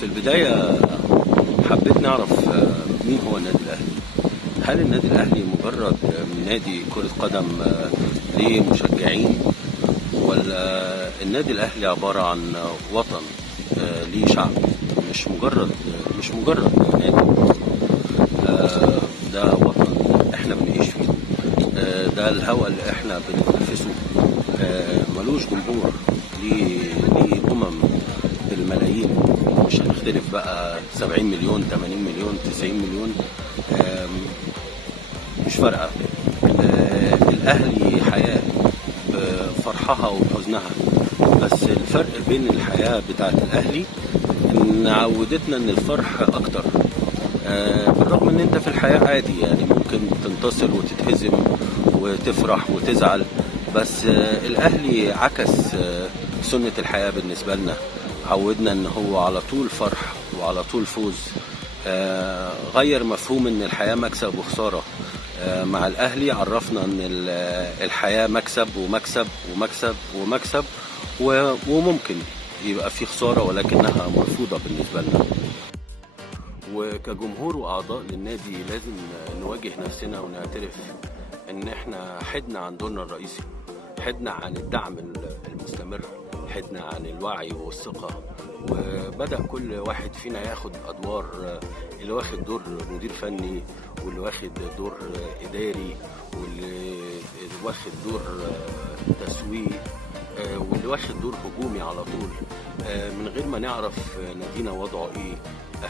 في البداية حبيت نعرف مين هو النادي الأهلي. هل النادي الأهلي مجرد نادي كرة قدم ليه مشجعين، ولا النادي الأهلي عبارة عن وطن ليه شعب، مش مجرد نادي. ده وطن احنا بنعيش فيه، ده الهواء اللي احنا بنتنفسه، ملوش جمهور، ليه بالملايين. مش هنختلف بقى 70 مليون 80 مليون 90 مليون، مش فارقة. الأهلي حياة بفرحها وبحزنها، بس الفرق بين الحياة بتاعت الأهلي إن عودتنا إن الفرح أكتر. بالرغم إن أنت في الحياة عادي، يعني ممكن تنتصر وتتهزم وتفرح وتزعل، بس الأهلي عكس سنة الحياة بالنسبة لنا. عودنا إن هو على طول فرح وعلى طول فوز. غير مفهوم إن الحياة مكسب وخسارة. مع الأهلي عرفنا إن الحياة مكسب ومكسب ومكسب ومكسب، وممكن يبقى في خسارة ولكنها مرفوضة بالنسبة لنا. وكجمهور وأعضاء للنادي لازم نواجه نفسنا ونعترف إن إحنا حدنا عن دورنا الرئيسي، حدنا عن الدعم المستمر، حدنا عن الوعي والثقة، وبدأ كل واحد فينا ياخد أدوار. اللي واخد دور مدير فني، واللي واخد دور إداري، واللي واخد دور تسويق، واللي واخد دور هجومي على طول، من غير ما نعرف نادينا وضعه ايه،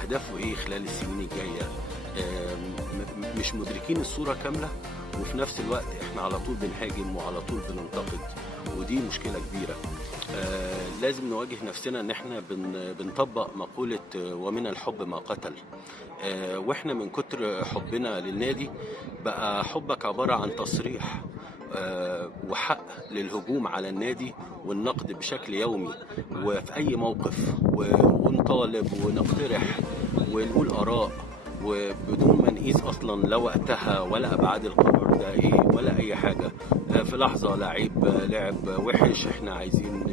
اهدافه ايه خلال السنين الجاية. مش مدركين الصورة كاملة، وفي نفس الوقت احنا على طول بنهاجم وعلى طول بننتقد، ودي مشكلة كبيرة. لازم نواجه نفسنا ان احنا بنطبق مقولة ومن الحب ما قتل. واحنا من كتر حبنا للنادي بقى حبك عبارة عن تصريح وحق للهجوم على النادي والنقد بشكل يومي وفي اي موقف، ونطالب ونقترح ونقول اراء، وبدون ما نقيس اصلا لا وقتها ولا ابعاد القرار ده ايه ولا اي حاجه. في لحظه لعيب لعب وحش احنا عايزين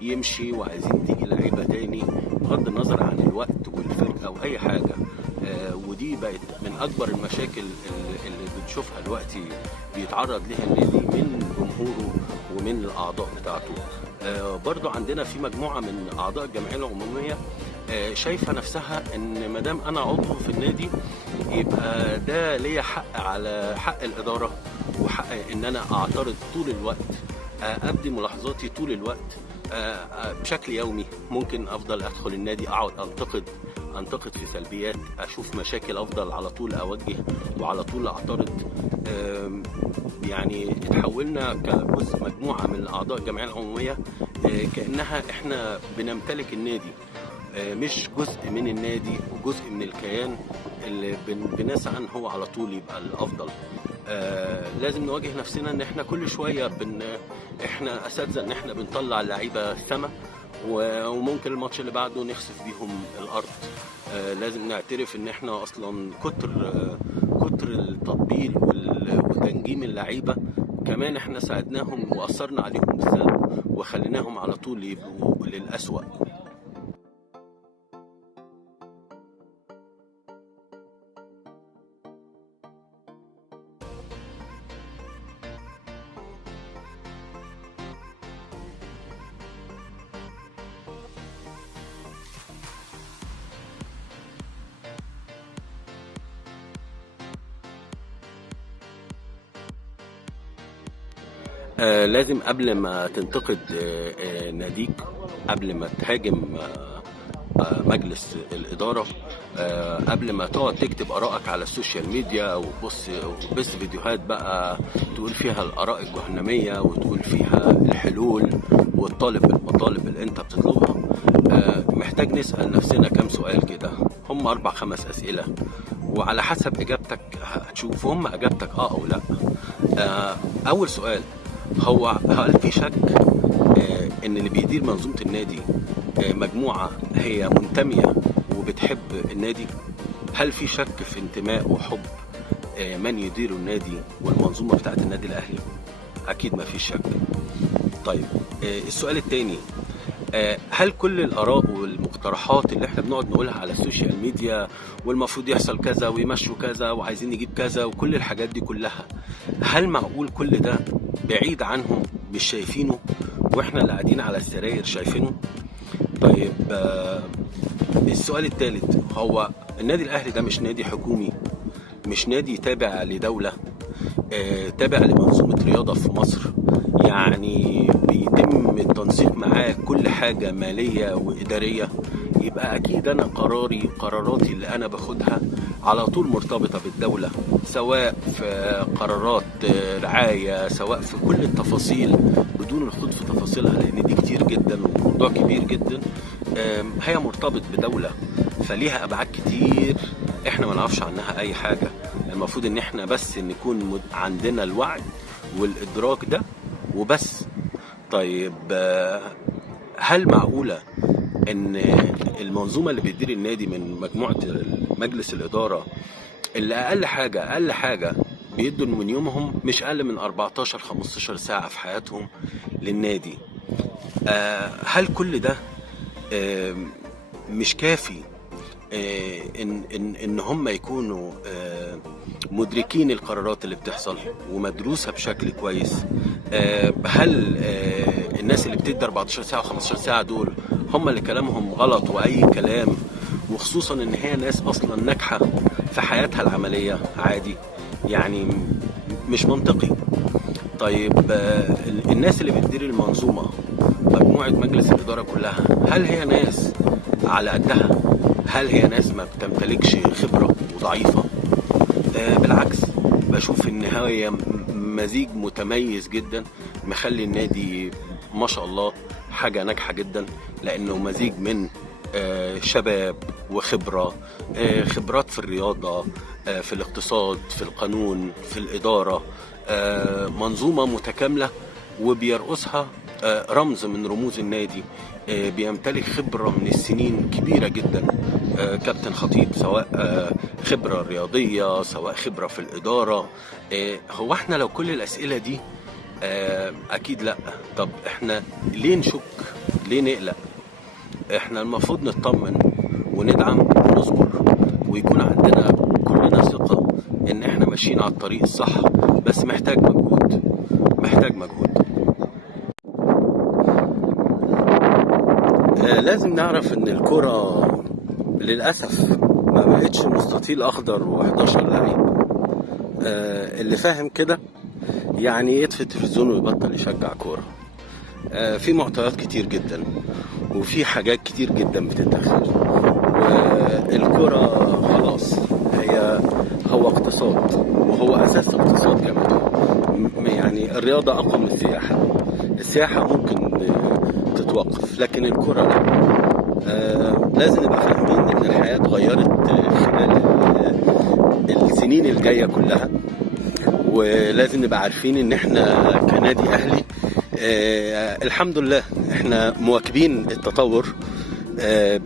يمشي وعايزين تيجي لعيبه تاني، بغض النظر عن الوقت والفرقه او اي حاجه. ودي بقت من اكبر المشاكل اللي بنشوفها دلوقتي بيتعرض لها النادي من جمهوره ومن الاعضاء بتاعته. برضو عندنا في مجموعه من اعضاء الجمعيه العموميه شايفه نفسها ان مادام انا عضو في النادي يبقى ده ليا حق على حق الاداره، وحق ان انا اعترض طول الوقت، ابدي ملاحظاتي طول الوقت بشكل يومي. ممكن افضل ادخل النادي اقعد انتقد في سلبيات، اشوف مشاكل افضل على طول اوجه وعلى طول اعترض. يعني اتحولنا كجزء مجموعه من اعضاء الجمعيه العموميه كانها احنا بنمتلك النادي، مش جزء من النادي وجزء من الكيان اللي بنسعى ان هو على طول يبقى الافضل. لازم نواجه نفسنا ان احنا كل شويه احنا اساتذه ان اححنا بنطلع اللعيبه السما، وممكن الماتش اللي بعده نخسف بيهم الارض. لازم نعترف ان احنا اصلا كتر التطبيل وتنجيم اللعيبه كمان احنا ساعدناهم واثرنا عليهم بالسلب وخليناهم على طول يبقوا للأسوأ. لازم قبل ما تنتقد ناديك، قبل ما تهاجم مجلس الإدارة، قبل ما تقعد تكتب آرائك على السوشيال ميديا وبص فيديوهات بقى تقول فيها الآراء الجهنمية وتقول فيها الحلول وتطالب بالمطالب اللي انت بتطلبها، محتاج نسأل نفسنا كم سؤال كده. هم 4-5 أسئلة، وعلى حسب إجابتك هتشوف هم إجابتك أو لا. أول سؤال، هل في شك ان اللي بيدير منظومة النادي مجموعة هي منتمية وبتحب النادي؟ هل في شك في انتماء وحب من يدير النادي والمنظومة بتاعت النادي الأهلي؟ أكيد ما في شك. طيب السؤال الثاني، هل كل الآراء والمقترحات اللي احنا بنقعد نقولها على السوشيال ميديا والمفروض يحصل كذا ويمشوا كذا وعايزين نجيب كذا وكل الحاجات دي كلها، هل معقول كل ده بعيد عنهم مش شايفينه واحنا اللي قاعدين على السراير شايفينه؟ طيب السؤال الثالث، هو النادي الأهلي ده مش نادي حكومي، مش نادي تابع لدولة، تابع لمنظومة رياضة في مصر، يعني بيتم التنسيق معاه كل حاجة مالية وإدارية. يبقى أكيد أنا قراراتي اللي أنا باخدها على طول مرتبطة بالدولة، سواء في قرارات رعاية، سواء في كل التفاصيل بدون الخوض في تفاصيلها، لأن دي كتير جدا وموضوع كبير جدا. هي مرتبط بدولة فليها أبعاد كتير احنا ما نعرفش عنها أي حاجة. المفروض ان احنا بس نكون عندنا الوعي والإدراك ده وبس. طيب هل معقولة ان المنظومة اللي بتدير النادي من مجموعة مجلس الإدارة اللي أقل حاجة بيدوا من يومهم مش أقل من 14-15 ساعة في حياتهم للنادي، هل كل ده مش كافي ان هم يكونوا مدركين القرارات اللي بتحصل ومدروسة بشكل كويس؟ هل الناس اللي بتدي 14 ساعة و15 ساعة دول هم اللي كلامهم غلط وأي كلام، وخصوصا ان هي ناس اصلا ناجحة في حياتها العملية عادي؟ يعني مش منطقي. طيب الناس اللي بتدير المنظومة مجموعة مجلس الإدارة كلها، هل هي ناس على قدها؟ هل هي ناس ما بتمتلكش خبرة وضعيفة؟ بالعكس، بشوف ان هي مزيج متميز جدا مخلي النادي ما شاء الله حاجة ناجحة جدا، لانه مزيج من شباب وخبرة، خبرات في الرياضة، في الاقتصاد، في القانون، في الإدارة، منظومة متكاملة وبيرقصها رمز من رموز النادي بيمتلك خبرة من السنين كبيرة جدا، كابتن خطيب، سواء خبرة رياضية سواء خبرة في الإدارة. هو احنا لو كل الأسئلة دي أكيد لأ. طب احنا ليه نشك؟ ليه نقلق؟ احنا المفروض نطمن وندعم ونصبر ويكون عندنا كلنا ثقة ان احنا ماشيين على الطريق الصح، بس محتاج مجهود. لازم نعرف ان الكرة للأسف ما بقتش مستطيل اخضر و11 لعيب. اللي فاهم كده يعني يطفي التلفزيون ويبطل يشجع كورة. في معطيات كتير جدا وفي حاجات كتير جدا بتتدخل، والكرة خلاص هو اقتصاد، وهو اساس اقتصاد كمان. يعني الرياضة اقوى من السياحة ممكن تتوقف، لكن الكرة لا. لازم نبقى فاهمين ان الحياة اتغيرت خلال السنين الجاية كلها، ولازم نبقى عارفين ان احنا كنادي اهلي الحمد لله احنا مواكبين التطور،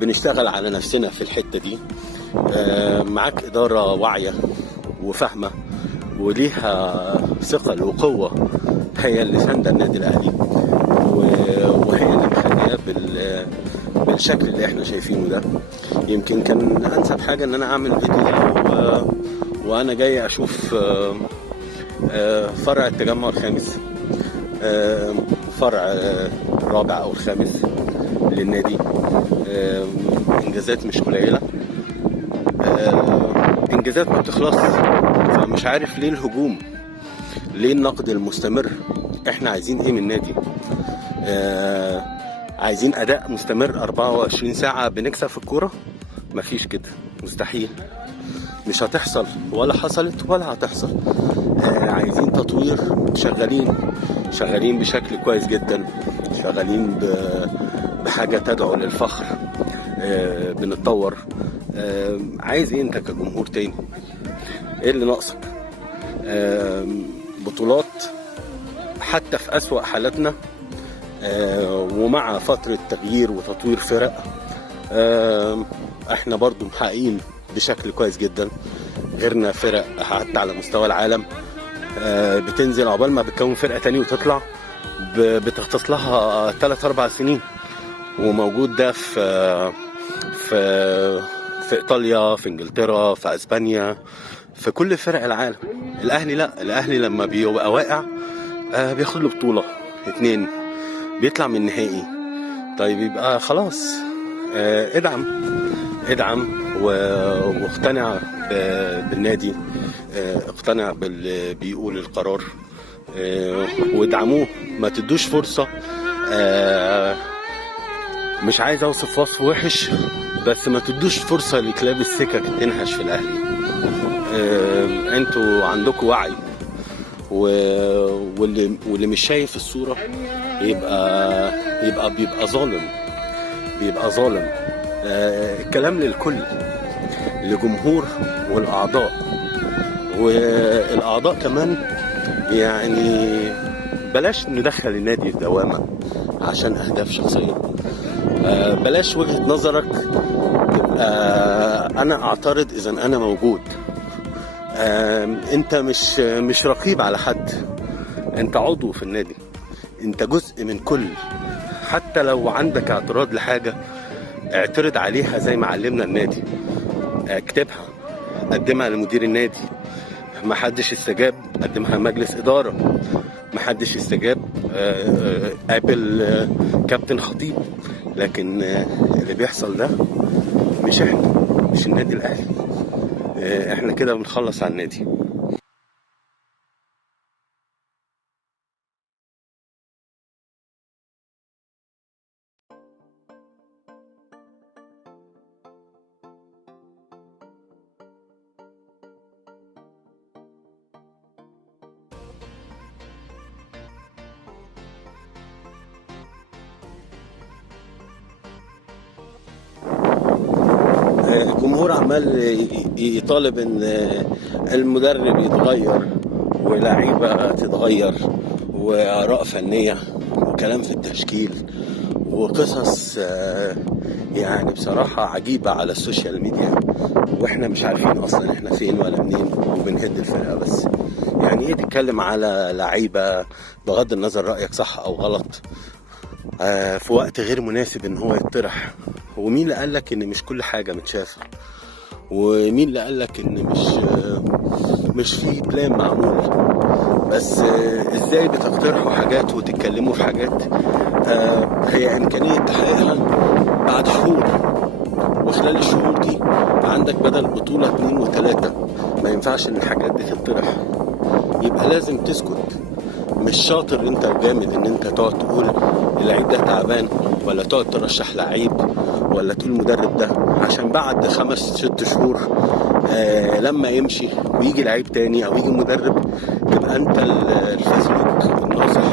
بنشتغل على نفسنا في الحتة دي. معاك إدارة واعية وفاهمة وليها ثقل وقوة، هي اللي ساندة النادي الأهلي وهي اللي مخليها بالشكل اللي احنا شايفينه ده. يمكن كان أنسب حاجة ان انا اعمل فيديو وانا جاي اشوف فرع التجمع الخامس، فرع الرابع او الخامس للنادي. انجازات مش قليله، انجازات ما بتخلص. فمش عارف ليه الهجوم، ليه النقد المستمر؟ احنا عايزين ايه من النادي؟ عايزين اداء مستمر 24 ساعه بنكسب في الكوره؟ مفيش كده، مستحيل، مش هتحصل ولا حصلت ولا هتحصل. عايزين تطوير، شغالين بشكل كويس جدا، شغالين بحاجة تدعو للفخر، بنتطور. عايز ايه انت كجمهور تاني؟ ايه اللي ناقصك؟ بطولات حتى في أسوأ حالاتنا، ومع فترة تغيير وتطوير فرق احنا برضو محققين بشكل كويس جدا. غيرنا فرق حتى على مستوى العالم بتنزل عقبال ما بتكون فرقة تاني وتطلع بتختص لها 3-4 سنين. وموجود ده في في ايطاليا، في انجلترا، في اسبانيا، في كل فرق العالم. الاهلي لا، الاهلي لما بيبقى واقع بياخد له بطولة 2، بيطلع من النهائي. طيب يبقى خلاص، ادعم واقتنع بالنادي، اقتنع باللي بيقول القرار، وادعموه، ما تدوش فرصة. مش عايز اوصف وصف وحش، بس ما تدوش فرصة لكلاب السكك تنهش في الاهلي. انتوا عندكم وعي، واللي مش شايف الصورة بيبقى ظالم. الكلام للكل، لجمهور والأعضاء كمان. يعني بلاش ندخل النادي في دوامة عشان أهداف شخصية. بلاش وجهة نظرك أنا أعترض إذا أنا موجود. أنت مش رقيب على حد، أنت عضو في النادي، أنت جزء من كل. حتى لو عندك اعتراض لحاجة اعترض عليها زي ما علمنا النادي، اكتبها، قدمها لمدير النادي. ما حدش استجاب، قدمها مجلس إدارة. ما حدش استجاب، قابل كابتن خطيب. لكن اللي بيحصل ده مش احنا، مش النادي الأهلي. احنا كده بنخلص على النادي. الجمهور عمال يطالب ان المدرب يتغير ولاعيبه تتغير واراء فنيه وكلام في التشكيل وقصص يعني بصراحه عجيبه على السوشيال ميديا، واحنا مش عارفين اصلا احنا فين ولا منين، وبنهد الفرقه بس. يعني ايه تتكلم على لعيبه بغض النظر رايك صح او غلط في وقت غير مناسب ان هو يطرح؟ ومين اللي قالك ان مش كل حاجة متشافة؟ ومين اللي قالك ان مش في بلان معمول؟ بس ازاي بتقترحوا حاجات وتتكلموا في حاجات هي امكانية تحقيقها بعد شهور، وخلال الشهور دي عندك بدل بطولة 2 و3. ما ينفعش ان الحاجات دي تطرح، يبقى لازم تسكت. مش شاطر انت جامد ان انت تقعد تقول اللعيب ده تعبان، ولا تقعد ترشح لعيب، ولا تقول المدرب ده، عشان بعد 5-6 شهور لما يمشي ويجي لعيب تاني او يجي مدرب تبقى انت الفاسلوك الناصح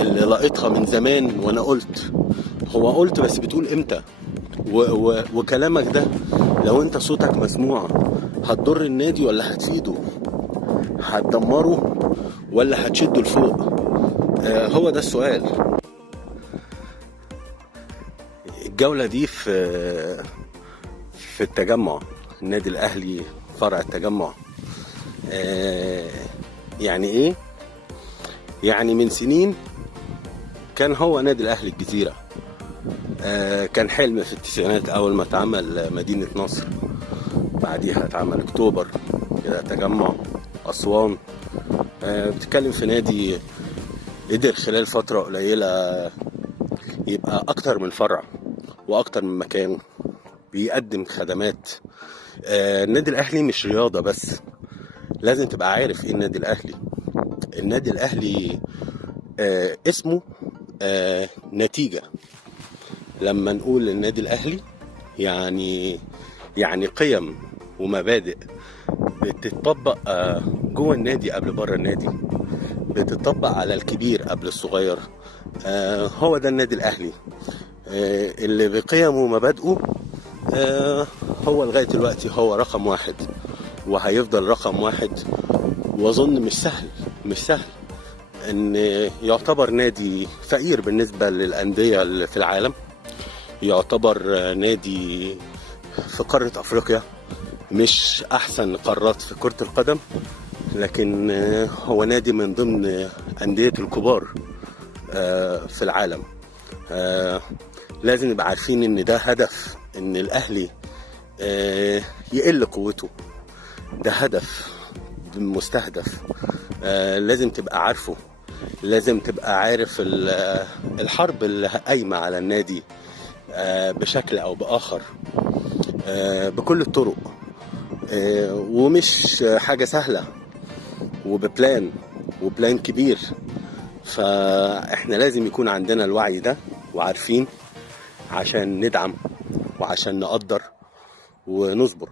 اللي لقيتها من زمان. وانا قلت بس بتقول امتى؟ وكلامك ده لو انت صوتك مسموع هتضر النادي ولا هتفيده؟ هتدمره ولا هتشده لفوق؟ هو ده السؤال. الجولة دي في التجمع، النادي الأهلي فرع التجمع. يعني ايه؟ يعني من سنين كان هو نادي الأهلي الجزيرة. كان حلم في التسعينات أول ما اتعمل مدينة نصر، بعديها اتعمل أكتوبر، كده تجمع، أسوان. بتتكلم في نادي قدر خلال فترة قليلة يبقى أكتر من فرع وأكتر من مكان بيقدم خدمات. النادي الأهلي مش رياضة بس، لازم تبقى عارف إيه النادي الأهلي. النادي الأهلي اسمه نتيجة. لما نقول النادي الأهلي يعني قيم ومبادئ بتطبق جوه النادي قبل بره النادي، بتطبق على الكبير قبل الصغير. هو ده النادي الأهلي اللي بقيمه ومبادئه هو لغاية دلوقتي هو رقم 1 وهيفضل رقم 1. واظن مش سهل ان يعتبر نادي فقير بالنسبة للأندية اللي في العالم، يعتبر نادي في قارة أفريقيا، مش أحسن قارات في كرة القدم، لكن هو نادي من ضمن أندية الكبار في العالم. لازم نبقى عارفين ان ده هدف، ان الاهلي يقل قوته، ده هدف مستهدف. لازم تبقى عارفه، لازم تبقى عارف الحرب اللي قايمة على النادي بشكل او باخر، بكل الطرق، ومش حاجة سهلة، وبلان كبير. فاحنا لازم يكون عندنا الوعي ده وعارفين، عشان ندعم وعشان نقدر ونصبر.